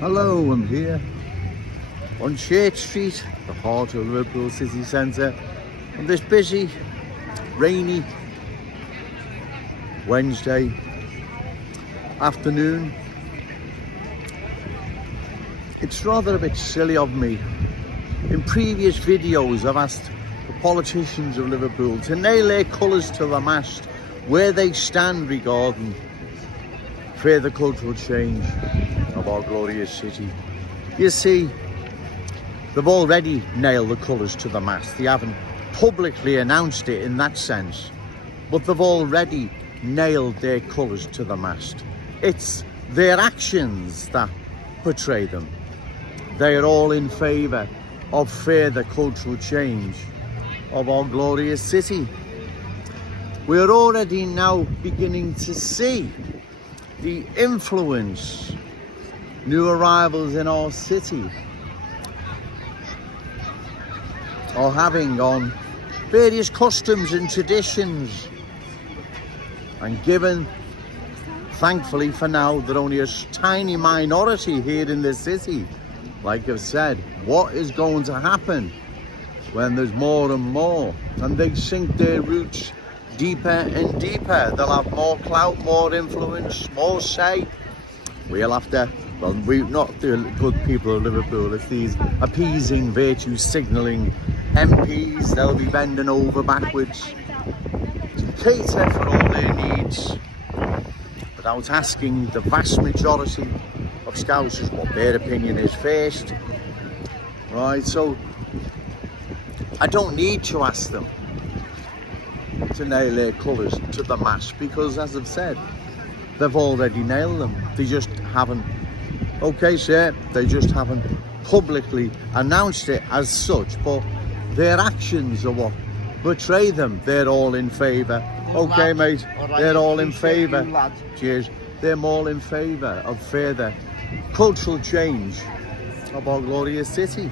Hello, I'm here on Church Street, the heart of Liverpool city centre, on this busy, rainy Wednesday afternoon. It's rather a bit silly of me. In previous videos I've asked the politicians of Liverpool to nail their colours to the mast where they stand regarding further cultural change of our glorious city. You see, they've already nailed the colours to the mast. They haven't publicly announced it in that sense, but they've already nailed their colours to the mast. It's their actions that portray them. They are all in favour of further cultural change of our glorious city. We are already now beginning to see the influence new arrivals in our city are having on various customs and traditions. And given, thankfully for now, that only a tiny minority here in this city, like I've said, what is going to happen when there's more and more and they sink their roots deeper and deeper? They'll have more clout, more influence, more say. We'll have to, well, we're not the good people of Liverpool. It's these appeasing, virtue signalling MPs. They'll be bending over backwards to cater for all their needs without asking the vast majority of Scousers what their opinion is first. Right, so I don't need to ask them to nail their colours to the mast, because as I've said, they've already nailed them. They just haven't, okay sir, they just haven't publicly announced it as such, but their actions are what betray them. They're all in favour. Okay mate, they're all in favour. Cheers. They're all in favour of further cultural change of our glorious city.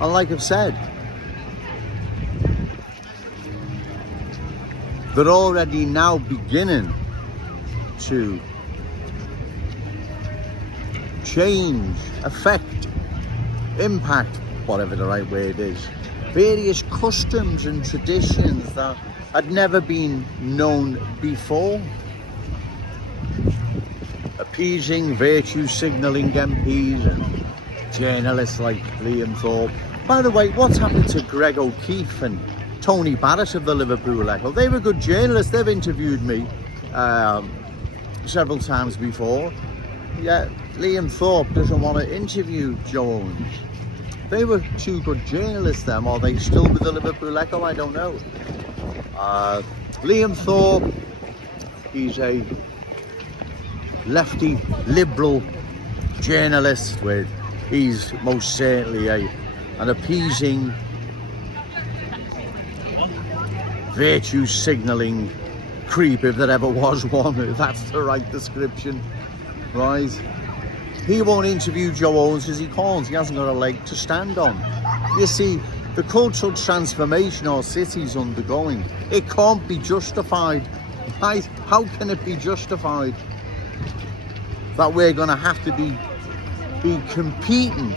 And like I've said, they're already now beginning to change, affect, impact, whatever the right word is, various customs and traditions that had never been known before. Appeasing, virtue signalling MPs and journalists like Liam Thorpe. By the way, what's happened to Greg O'Keefe and Tony Barrett of the Liverpool Echo? They were good journalists. They've interviewed me several times before. Yet Liam Thorpe doesn't want to interview Joe Owens. They were two good journalists then. Are they still with the Liverpool Echo? I don't know. Liam Thorpe, he's a lefty liberal journalist with, he's most certainly an appeasing, virtue signalling creep, if there ever was one, if that's the right description, right? He won't interview Joe Owens because he can't. He hasn't got a leg to stand on. You see, the cultural transformation our city's undergoing, it can't be justified, right? How can it be justified that we're going to have to be competing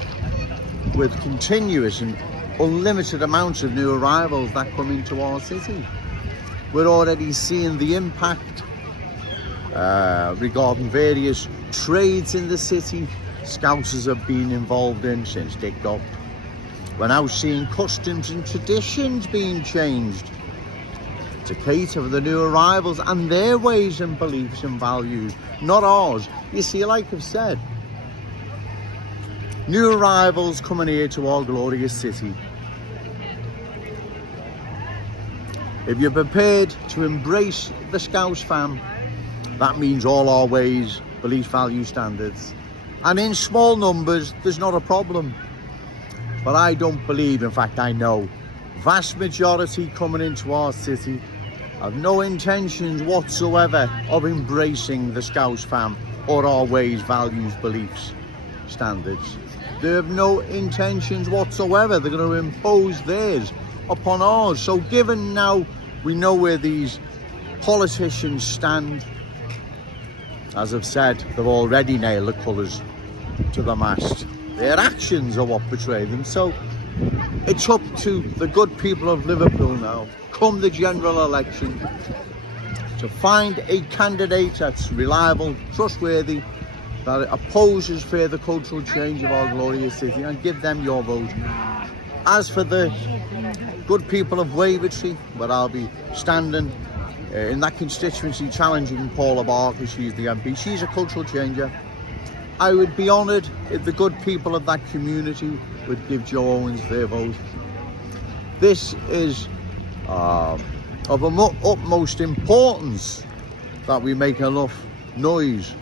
with continuous and unlimited amounts of new arrivals that come into our city? We're already seeing the impact regarding various trades in the city Scousers have been involved in since Dick Dock. We're now seeing customs and traditions being changed to cater for the new arrivals and their ways and beliefs and values, not ours. You see, like I've said, new arrivals coming here to our glorious city. If you're prepared to embrace the Scouse fam, that means all our ways, beliefs, values, standards. And in small numbers, there's not a problem. But I don't believe, in fact I know, vast majority coming into our city have no intentions whatsoever of embracing the Scouse fam or our ways, values, beliefs, standards. They have no intentions whatsoever. They're going to impose theirs upon ours. So given now we know where these politicians stand, as I've said, they've already nailed the colours to the mast. Their actions are what betray them. So it's up to the good people of Liverpool now, come the general election, to find a candidate that's reliable, trustworthy, that opposes further cultural change of our glorious city, and give them your vote. As for the good people of Wavertree, where I'll be standing in that constituency challenging Paula Barker, she's the MP, she's a cultural changer. I would be honoured if the good people of that community would give Joe Owens their vote. This is of utmost importance that we make enough noise,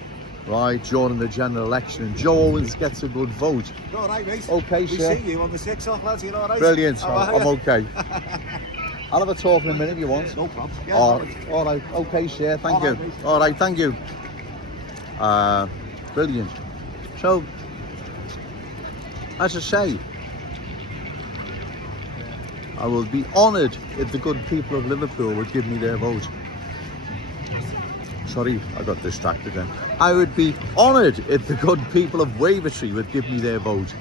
right, during the general election, and Joe Owens gets a good vote. You're all right, mate. Okay, we sir. We see you on the 6th, lads. You're all right. Brilliant. I'm okay. I'll have a talk in a minute if you want. No problem. Yeah, all right. Okay, sir. Thank you. All right. Thank you. Brilliant. So, as I say, I will be honoured if the good people of Liverpool would give me their vote. Sorry, I got distracted then. I would be honoured if the good people of Wavertree would give me their vote,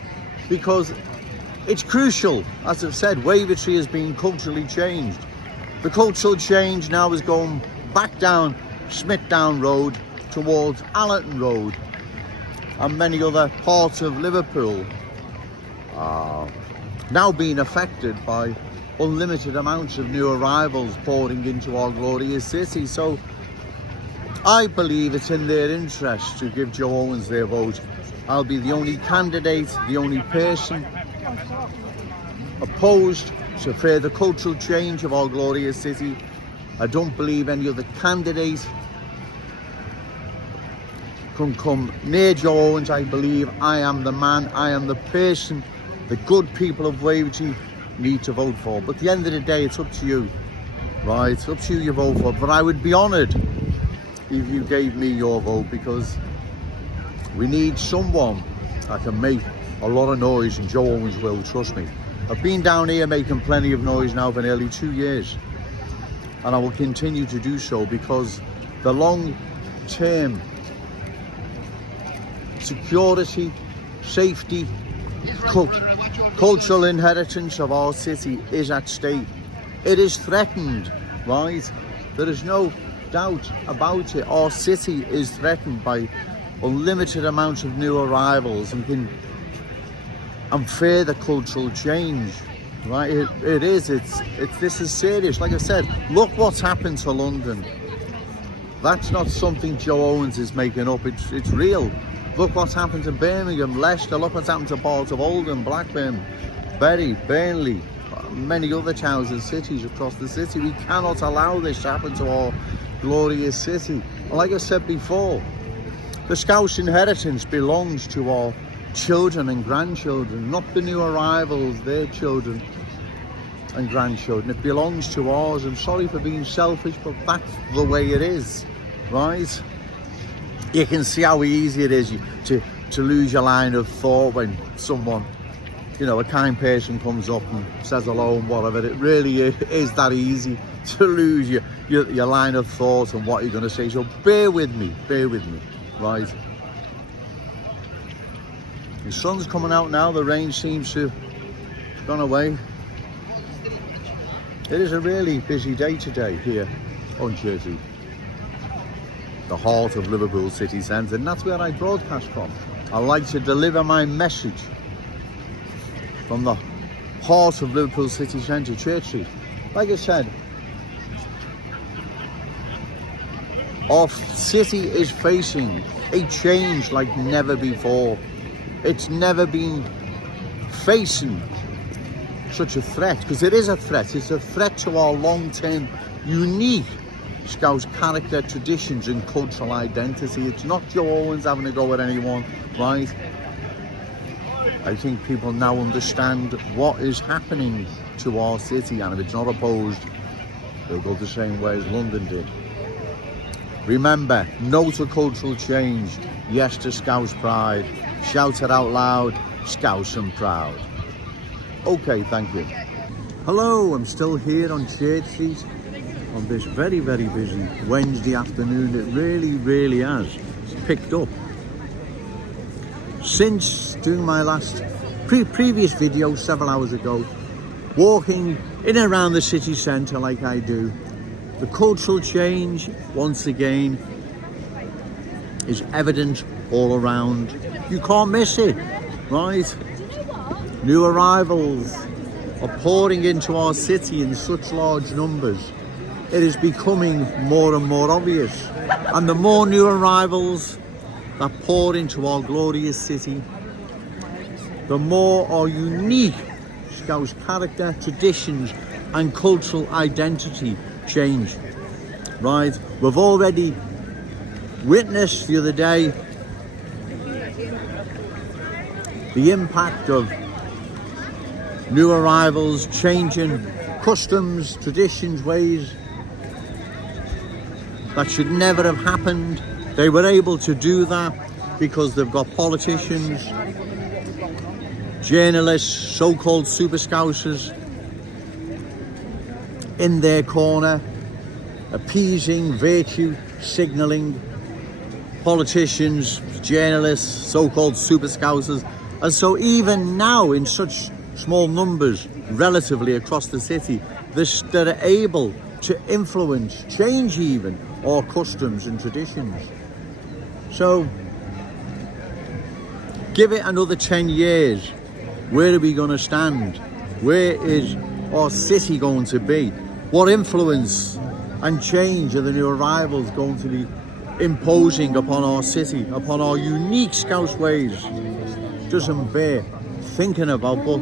because it's crucial. As I've said, Wavertree has been culturally changed. The cultural change now is going back down Smithdown Road towards Allerton Road, and many other parts of Liverpool are now being affected by unlimited amounts of new arrivals pouring into our glorious city. So I believe it's in their interest to give Joe Owens their vote. I'll be the only candidate, the only person opposed to further cultural change of our glorious city. I don't believe any other candidate can come near Joe Owens. I believe I am the man, I am the person the good people of Wavertree need to vote for. But at the end of the day, it's up to you, right? It's up to you vote for. But I would be honoured if you gave me your vote, because we need someone that can make a lot of noise, and Joe Owens will, trust me. I've been down here making plenty of noise now for nearly 2 years, and I will continue to do so, because the long-term security, safety, cultural inheritance of our city is at stake. It is threatened, right? There is no doubt about it. Our city is threatened by unlimited amounts of new arrivals and further cultural change, right? This is serious. Like I said, look what's happened to London. That's not something Joe Owens is making up. It's real. Look what's happened to Birmingham, Leicester. Look what's happened to parts of Oldham, Blackburn, Bury, Burnley, many other towns and cities across the city. We cannot allow this to happen to our glorious city. And like I said before, the Scouse inheritance belongs to our children and grandchildren, not the new arrivals, their children and grandchildren. It belongs to ours. I'm sorry for being selfish, but that's the way it is, right? You can see how easy it is to lose your line of thought when someone, a kind person comes up and says hello and whatever. It really is that easy to lose your line of thought and what you're going to say. So bear with me, right? The sun's coming out now. The rain seems to have gone away. It is a really busy day today here on Churchley, the heart of Liverpool city centre, and that's where I broadcast from. I like to deliver my message from the heart of Liverpool city centre, Churchley. Like I said, our city is facing a change like never before. It's never been facing such a threat, because it is a threat. It's a threat to our long-term unique Scouse character, traditions and cultural identity. It's not Joe Owens having to go at anyone, right? I think people now understand what is happening to our city, and if it's not opposed, they'll go the same way as London did. Remember, no to cultural change, yes to Scouse pride. Shout it out loud, Scouse and proud. Okay, thank you. Hello, I'm still here on Church Street on this very, very busy Wednesday afternoon. It really has picked up. Since doing my last previous video several hours ago, walking in and around the city centre like I do, the cultural change once again is evident all around. You can't miss it, right? New arrivals are pouring into our city in such large numbers. It is becoming more and more obvious. And the more new arrivals that pour into our glorious city, the more our unique Scouse character, traditions and cultural identity change. Right? We've already witnessed the other day the impact of new arrivals changing customs, traditions, ways that should never have happened. They were able to do that because they've got politicians, journalists, so-called super Scousers in their corner, appeasing, virtue signalling politicians, journalists, so-called super Scousers. And so even now, in such small numbers relatively across the city, they're able to influence, change even, our customs and traditions. So give it another 10 years. Where are we going to stand? Where is our city going to be? What influence and change are the new arrivals going to be imposing upon our city, upon our unique Scouse ways? Doesn't bear thinking about, but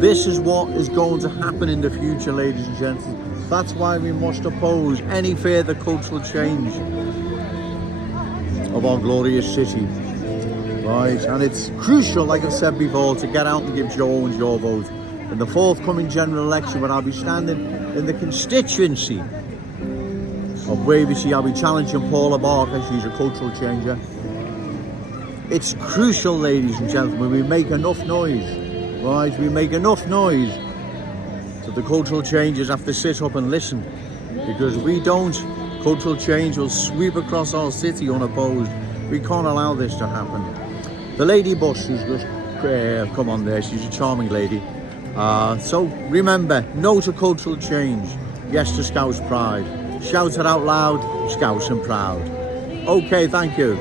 this is what is going to happen in the future, ladies and gentlemen. That's why we must oppose any further cultural change of our glorious city. Right, and it's crucial, like I've said before, to get out and give Joe Owens your vote in the forthcoming general election, when I'll be standing in the constituency of Wavesey. I'll be challenging Paula Barker. She's a cultural changer. It's crucial, ladies and gentlemen, we make enough noise, right? We make enough noise so the cultural changers have to sit up and listen, because we don't, cultural change will sweep across our city unopposed. We can't allow this to happen. The lady boss who's just come on there, she's a charming lady. So remember, no to cultural change, yes to Scouse pride. Shout it out loud, Scouse and proud. Okay, thank you.